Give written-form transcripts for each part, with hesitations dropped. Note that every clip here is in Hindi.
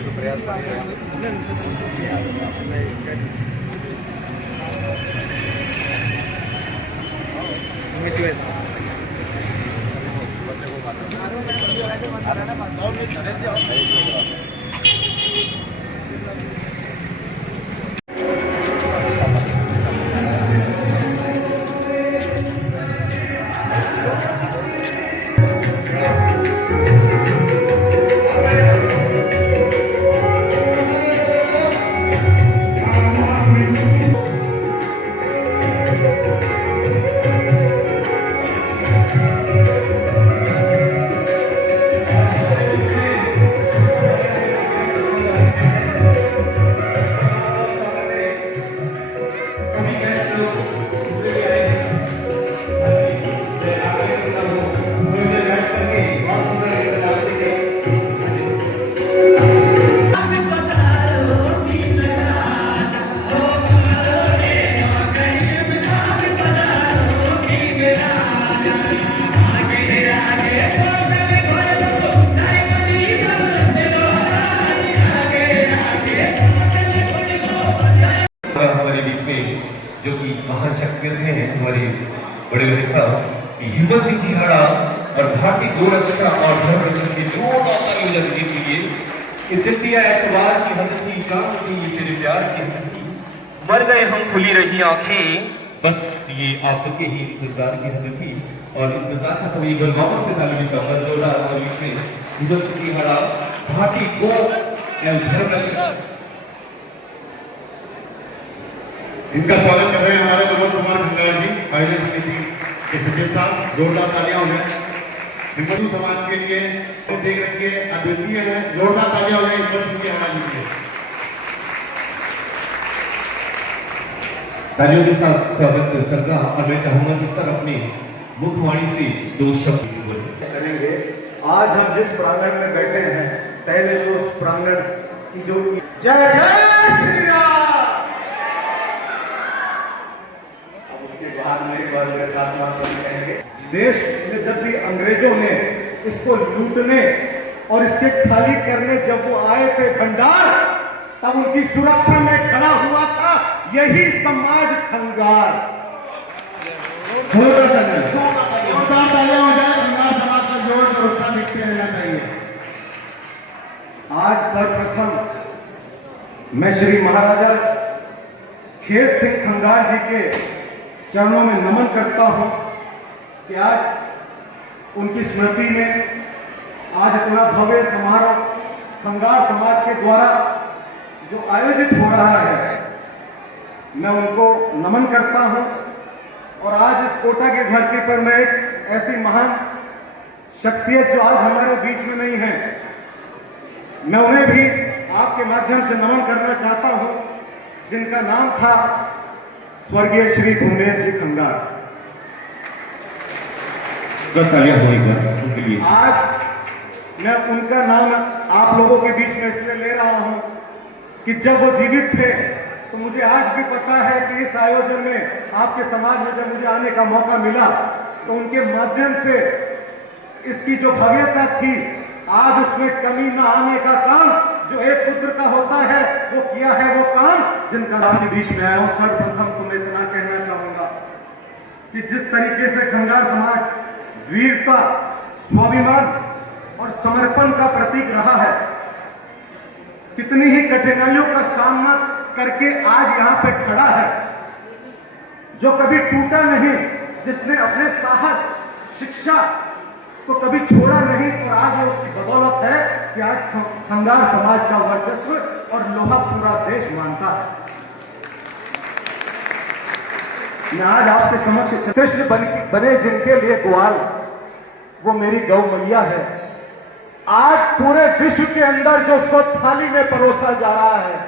तो प्रयास कर हमारे बीच में जो कि महान शख्सियत हैं हमारे बड़े भाई साहब हिम्मत सिंह जी हाड़ा और भारतीय गोरक्षा और धर्म रक्षण के जोरदार तालियों लगने के लिए इज्जतिया एतबार की हद की जान की तेरे प्यार की हद की मर गए हम खुली रही आंखें बस ये आपके ही इंतजार की हद थी और इंतजार का तो ये वापस से ताली चाहूंगा जोरदार हमारे बीच में हिम्मत सिंह जी हाड़ा भारतीय गो एवं धर्म रक्षण इनका स्वागत कर रहे हैं हमारे मनोज कुमार खंगार जी आयोजन समिति के सचिव साहब। जोरदार तालियां हो जाए हिंदू समाज के लिए देख रखिए अद्वितीय है। जोरदार तालियां हो जाए हिम्मत सिंह जी हमारे लिए। तालियों के साथ स्वागत सर का और मैं चाहूंगा कि सर अपनी मुखवाणी से दो शब्द करेंगे। आज हम जिस प्रांगण में बैठे हैं पहले तो उस प्रांगण की जो जय जय श्री राम बाद में एक बार मेरे साथ कहेंगे। देश में जब भी अंग्रेजों ने इसको लूटने और इसके खाली करने जब वो आए थे भंडार तब उनकी सुरक्षा में खड़ा हुआ था यही समाज खंगार। जोरदार तालियां हो जाए। खंगार समाज का जोर सुरक्षा दिखते रहना चाहिए। आज सर्वप्रथम मैं श्री महाराजा खेत सिंह खंगार जी के चरणों में नमन करता हूं कि आज उनकी स्मृति में आज इतना भव्य समारोह खंगार समाज के द्वारा जो आयोजित हो रहा है मैं उनको नमन करता हूं। और आज इस कोटा की धरती पर मैं एक ऐसी महान शख्सियत जो आज हमारे बीच में नहीं है मैं उन्हें भी आपके माध्यम से नमन करना चाहता हूं जिनका नाम था स्वर्गीय श्री भुवनेश जी खंगार। उनके लिए आज मैं उनका नाम आप लोगों के बीच में इसलिए ले रहा हूं कि जब वो जीवित थे तो मुझे आज भी पता है कि इस आयोजन में आपके समाज में जब मुझे आने का मौका मिला तो उनके माध्यम से इसकी जो भव्यता थी आज उसमें कमी न आने का काम जो एक पुत्र का होता है वो किया है वो काम जिनका आपके बीच में आया हूं। सर्वप्रथम तो मैं इतना कहना चाहूंगा कि जिस तरीके से खंगार समाज वीरता स्वाभिमान और समर्पण का प्रतीक रहा है कितनी ही कठिनाइयों का सामना करके आज यहां पे खड़ा है जो कभी टूटा नहीं जिसने अपने साहस शिक्षा को कभी छोड़ा नहीं और आज वो उसकी बदौलत है कि आज खंगार समाज का वर्चस्व और लोहा पूरा देश मानता है। मैं आज आपके समक्ष कृष्ण बने जिनके लिए ग्वाल वो मेरी गौ मैया है। आज पूरे विश्व के अंदर जो उसको थाली में परोसा जा रहा है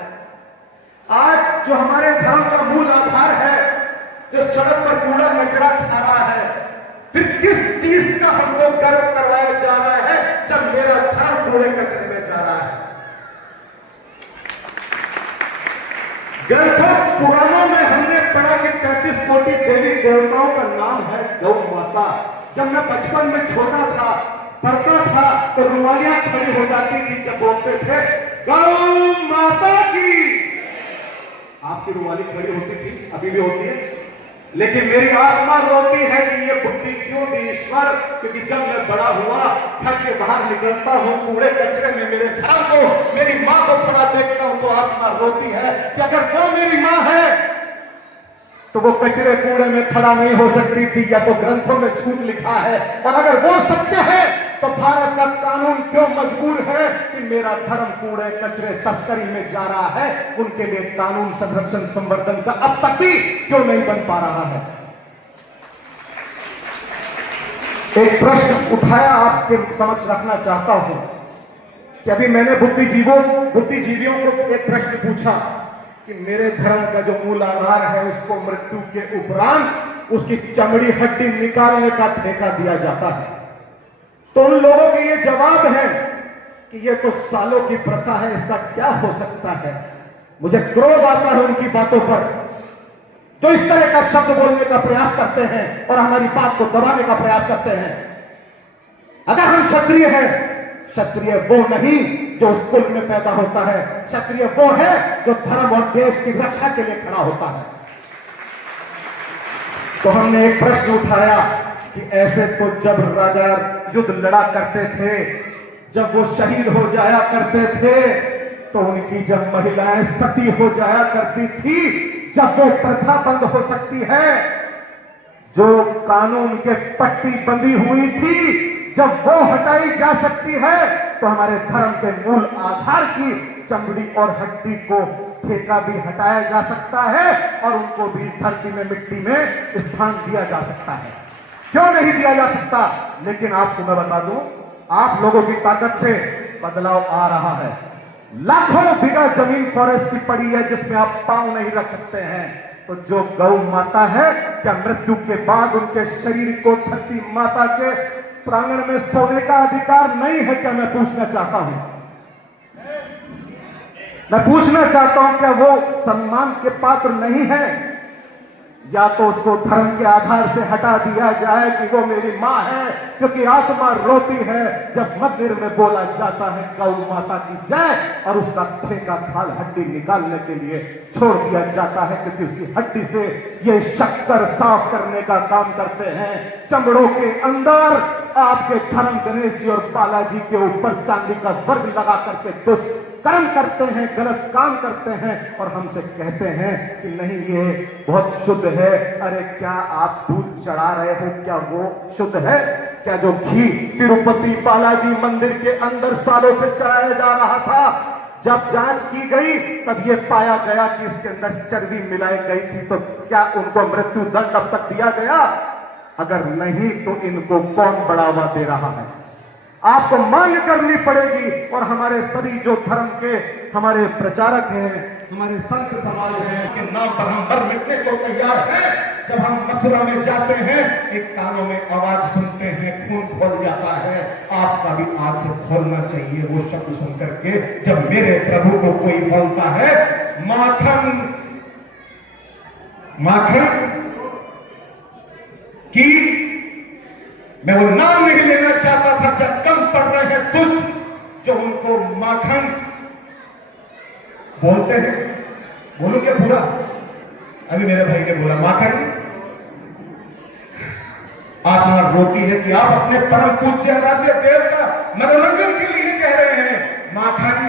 आज जो हमारे धर्म का मूल आधार है जो सड़क पर कूड़ा कचरा खा रहा है फिर किस चीज का हमको गर्व करवाया जा रहा है जब मेरा धर्म कूड़े कचरे में जा रहा है। ग्रंथों पुराणों में हमने पढ़ा कि 33 कोटि देवी देवताओं का नाम है गौ माता। जब मैं बचपन में छोटा था पढ़ता था तो रुमालियां खड़ी हो जाती थी जब बोलते थे गौ माता की। आपकी रुमाली खड़ी होती थी, अभी भी होती है, लेकिन मेरी आत्मा रोती है कि ये बुद्धि क्यों दी ईश्वर। क्योंकि जब मैं बड़ा हुआ, घर के बाहर निकलता हूं, कूड़े कचरे में मेरे धर्म को, मेरी मां को खड़ा देखता हूं, तो आत्मा रोती है कि अगर वो मेरी मां है तो वो कचरे कूड़े में खड़ा नहीं हो सकती थी, या तो ग्रंथों में झूठ लिखा है। और अगर वो सत्य है तो भारत का कानून क्यों मजबूर है कि मेरा धर्म कूड़े कचरे तस्करी में जा रहा है? उनके लिए कानून संरक्षण संवर्धन का अब तक भी क्यों नहीं बन पा रहा है? एक प्रश्न उठाया, आपके समक्ष रखना चाहता हूं कि अभी मैंने बुद्धिजीवियों को एक प्रश्न पूछा कि मेरे धर्म का जो मूल आधार है उसको मृत्यु के उपरांत उसकी चमड़ी हड्डी निकालने का ठेका दिया जाता है। तो उन लोगों के ये जवाब है कि ये तो सालों की प्रथा है, इसका क्या हो सकता है। मुझे क्रोध आता है उनकी बातों पर, जो इस तरह का शब्द बोलने का प्रयास करते हैं और हमारी बात को दबाने का प्रयास करते हैं। अगर हम क्षत्रिय हैं, क्षत्रिय वो नहीं जो उस कुल में पैदा होता है, क्षत्रिय वो है जो धर्म और देश की रक्षा के लिए खड़ा होता है। तो हमने एक प्रश्न उठाया कि ऐसे तो जब राजा युद्ध लड़ा करते थे, जब वो शहीद हो जाया करते थे, तो उनकी जब महिलाएं सती हो जाया करती थी, जब वो प्रथा बंद हो सकती है, जो कानून के पट्टी बंधी हुई थी, जब वो हटाई जा सकती है, तो हमारे धर्म के मूल आधार की चमड़ी और हड्डी को ठेका भी हटाया जा सकता है और उनको भी धरती में, मिट्टी में स्थान दिया जा सकता है। क्यों नहीं दिया जा सकता? लेकिन आपको मैं बता दूं, आप लोगों की ताकत से बदलाव आ रहा है। लाखों बीघा जमीन फॉरेस्ट की पड़ी है जिसमें आप पांव नहीं रख सकते हैं। तो जो गौ माता है, क्या मृत्यु के बाद उनके शरीर को धरती माता के प्रांगण में सोने का अधिकार नहीं है? क्या मैं पूछना चाहता हूं, मैं पूछना चाहता हूं, क्या वो सम्मान के पात्र नहीं है? या तो उसको धर्म के आधार से हटा दिया जाए कि वो मेरी मां है, क्योंकि आत्मा रोती है जब मंदिर में बोला जाता है गौ माता की जय, और उसका ठेका खाल हड्डी निकालने के लिए छोड़ दिया जाता है, क्योंकि उसकी हड्डी से ये शक्कर साफ करने का काम करते हैं। चमड़ों के अंदर आपके धर्म गणेश जी और बालाजी के ऊपर चांदी का वर्ग लगा करके दुष्ट कर्म करते हैं, गलत काम करते हैं, और हमसे कहते हैं कि नहीं ये बहुत शुद्ध है। अरे क्या आप दूध चढ़ा रहे हो, क्या वो शुद्ध है? क्या जो घी तिरुपति बालाजी मंदिर के अंदर सालों से चढ़ाया जा रहा था, जब जांच की गई तब ये पाया गया कि इसके अंदर चर्बी मिलाई गई थी, तो क्या उनको मृत्यु दंड अब तक दिया गया? अगर नहीं तो इनको कौन बढ़ावा दे रहा है? आपको मांग करनी पड़ेगी। और हमारे सभी जो धर्म के हमारे प्रचारक हैं, हमारे संत समाज हैं, के नाम पर हम मर मिटने को तैयार हैं। जब हम मथुरा में जाते हैं, एक कानों में आवाज सुनते हैं, खून खोल जाता है। आपका भी आज से खोलना चाहिए वो शब्द सुन करके, जब मेरे प्रभु को कोई बोलता है माखन माखन की, मैं वो नाम नहीं लेना चाहता था, जब कम पड़ रहे हैं तुझ जो उनको माखन बोलते हैं। बोलू क्या पूरा? अभी मेरे भाई ने बोला माखन। आत्मा रोती है कि आप अपने परम पूज्य आराध्य देव का मनोरंजन के लिए कह रहे हैं माखन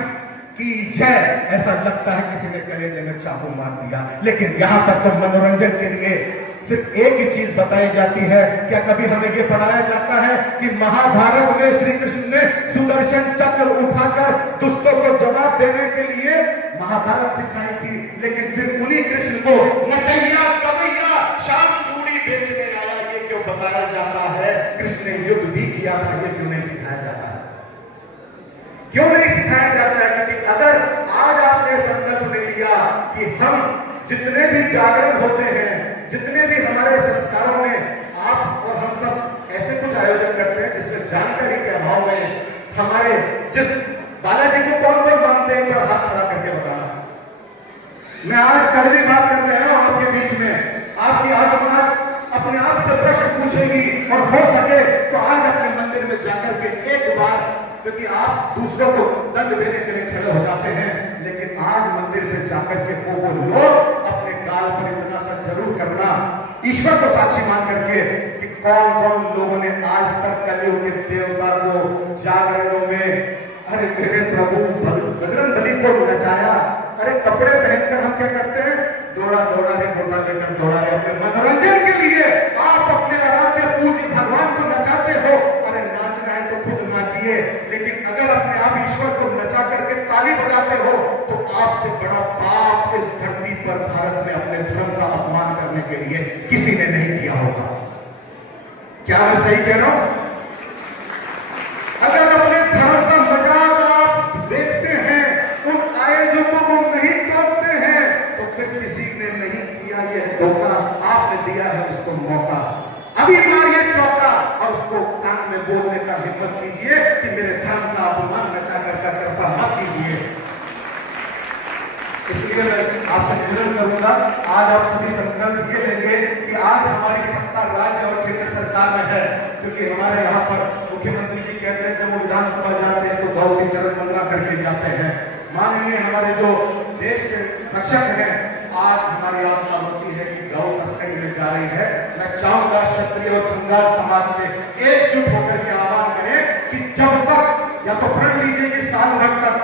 की जय। ऐसा लगता है किसी ने कलेजे में चाकू मार दिया। लेकिन यहां पर तो मनोरंजन के लिए सिर्फ एक ही चीज बताई जाती है। क्या कभी हमें यह पढ़ाया जाता है कि महाभारत में श्री कृष्ण ने सुदर्शन चक्र उठाकर दुष्टों को जवाब देने के लिए महाभारत सिखाई थी, लेकिन फिर उन्हीं कृष्ण को नचैया कवैया शाम चूड़ी बेचने आया ये क्यों बताया जाता है? कृष्ण ने युद्ध भी किया था, ये क्यों नहीं सिखाया जाता है? क्यों नहीं सिखाया जाता है? क्योंकि अगर आज आपने संकल्प ले लिया कि हम जितने भी जागरण होते हैं, जितने भी हमारे संस्कारों में आप और हम सब ऐसे कुछ आयोजन करते हैं जिसमें जानकारी के अभाव में हमारे जिस बालाजी को कौन कौन मानते हैं, पर हाथ खड़ा करके बताना। मैं आज कड़वी बात कर रहा हूं आपके बीच में। आपकी आत्मा अपने आप से प्रश्न पूछेगी, और हो सके तो आज अपने मंदिर में जाकर के एक बार क्योंकि आप दूसरों को दंड देने के लिए खड़े हो जाते हैं, लेकिन आज मंदिर पे जाकर के वो लोग अपने गाल पर इतना सा जरूर करना, ईश्वर को साक्षी मान करके कि कौन कौन लोगों ने आज तक कलयुग के देवता को जागरणों में, अरे मेरे प्रभु बजरंग बली को नचाया। अरे कपड़े पहनकर हम क्या करते हैं, दौड़ा दौड़ा रे गोला लेकर दौड़ा रे, अपने मनोरंजन के लिए आप अपने आराध्य पूज्य भगवान को नचाते हो। अरे नाचना है तो खुद नाचिए, लेकिन अगर अपने आप ईश्वर को नचा करके ताली बजाते हो तो आपसे बड़ा पाप इस धरती पर भारत में अपने धर्म का अपमान करने के लिए किसी ने नहीं किया होगा। क्या मैं सही कह रहा हूं? अगर अपने धर्म का मजाक आप देखते हैं, उन आयोजकों को नहीं टोकते हैं, तो फिर किसी ने नहीं किया यह धोखा, आपने दिया है उसको मौका। अभी मारिए चौका और उसको कान में बोलने का हिम्मत कीजिए कि मेरे धर्म का अपमान नचा करता मत कीजिए। इसलिए मैं आपसे निवेदन करूंगा, आज आप सभी संकल्प ये लेंगे कि आज हमारी सत्ता राज्य और केंद्र सरकार में है, क्योंकि हमारे यहाँ पर मुख्यमंत्री जी कहते हैं जब वो विधानसभा जाते हैं तो गौ की चरण वंदना करके जाते हैं। माननीय हमारे जो देश के रक्षक हैं, आज हमारी आत्मा होती है कि गौ तस्करी में जा रही है। मैं चाहूंगा क्षत्रिय और कंगाल समाज से एकजुट होकर के आह्वान करें कि जब तक, या तो प्रण लीजिए कि साल भर तक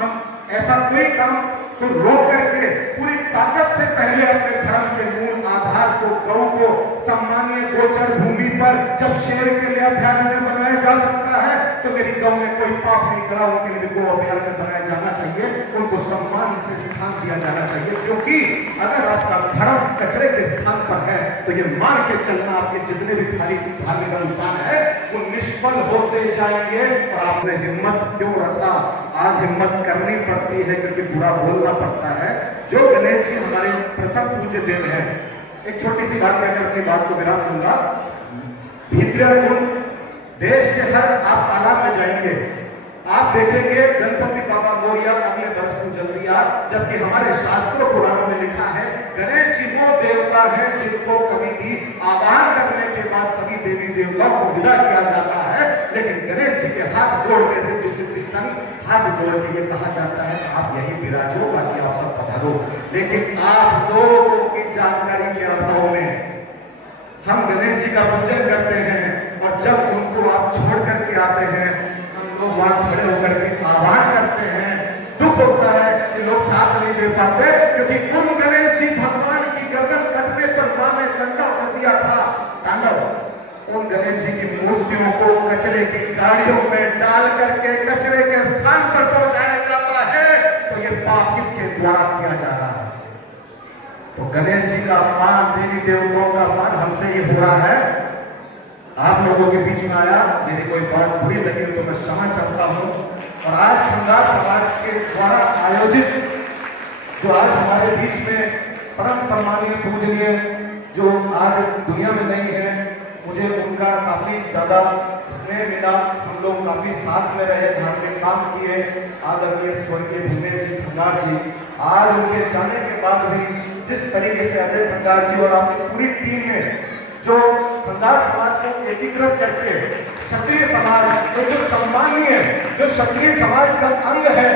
हम ऐसा कोई काम को रोक करके पूरी ताकत से पहले अपने धर्म के मूल आधार को, गौ को सम्मानीय गोचर भूमि पर जब शेर के लिए अभयारण्य बनाया जा सकता है, तो मेरी गौ ने कोई पाप नहीं करा, उनके लिए गौ अभयारण्य बनाया जाना चाहिए, उनको सम्मान से स्थान दिया जाना चाहिए। क्योंकि अगर आपका धर्म कचरे के स्थान पर है तो ये मान के चलना आपके जितने भी धार्मिक अनुष्ठान है वो निष्फल होते जाएंगे। और आपने हिम्मत क्यों रखा? आज हिम्मत करनी पड़ती है क्योंकि बुरा बोलना पड़ता है। जो गणेश जी हमारे प्रथम पूज्य देव हैं, एक छोटी सी बात कहकर अपनी बात को विराम दूंगा। भीतरिया कुंड, देश के हर आप तालाब में जाएंगे, आप देखेंगे गणपति बाबा मोरिया अगले वर्ष को जल्दी आ, जबकि हमारे शास्त्रों पुराणों में लिखा है गणेश जी वो देवता है जिनको कभी भी आवाहन करने के बाद सभी देवी देवताओं को विदा किया जाता है, लेकिन गणेश जी के हाथ जोड़ के रिद्धि सिद्धि संग हाथ जोड़ के ये कहा जाता है कि आप यही विराजो, बाकी आप सब पधारो। लेकिन आप लोगों की जानकारी के अभाव में हम गणेश जी का पूजन करते हैं, और जब उनको आप छोड़ करके आते हैं, हम लोग वहां खड़े होकर के आह्वान करते हैं। दुख होता है कि लोग साथ नहीं दे पाते, क्योंकि उन गणेश जी भगवान की गर्दन कटने पर मां ने तांडव कर दिया था। तांडव उन गणेश जी की मूर्तियों को कचरे की गाड़ियों में डाल करके कचरे के स्थान पर पहुंचाया जाता है, तो ये पाप किसके द्वारा किया जा रहा है? तो गणेश जी का अपमान, देवी देवताओं का अपमान हमसे ये हो रहा है। आप लोगों के बीच में आया, मेरी कोई बात बुरी लगी तो मैं क्षमा चाहता हूं। और आज कंगाल समाज के द्वारा आयोजित जो आज हमारे बीच में परम सम्मानीय पूजनीय जो आज दुनिया में नहीं है, मुझे उनका काफी ज्यादा स्नेह मिला। हम लोग काफी साथ में रहे, धार्मिक काम किए। आदरणीय स्वर्गीय भूमेश जी खंगार जी, आज उनके जाने के बाद भी जिस तरीके से अजय खंगार जी और आपकी पूरी टीम ने जो खंगार समाज को एकीकृत करके क्षत्रिय समाज, जो सम्मानीय, जो क्षत्रिय समाज का अंग है,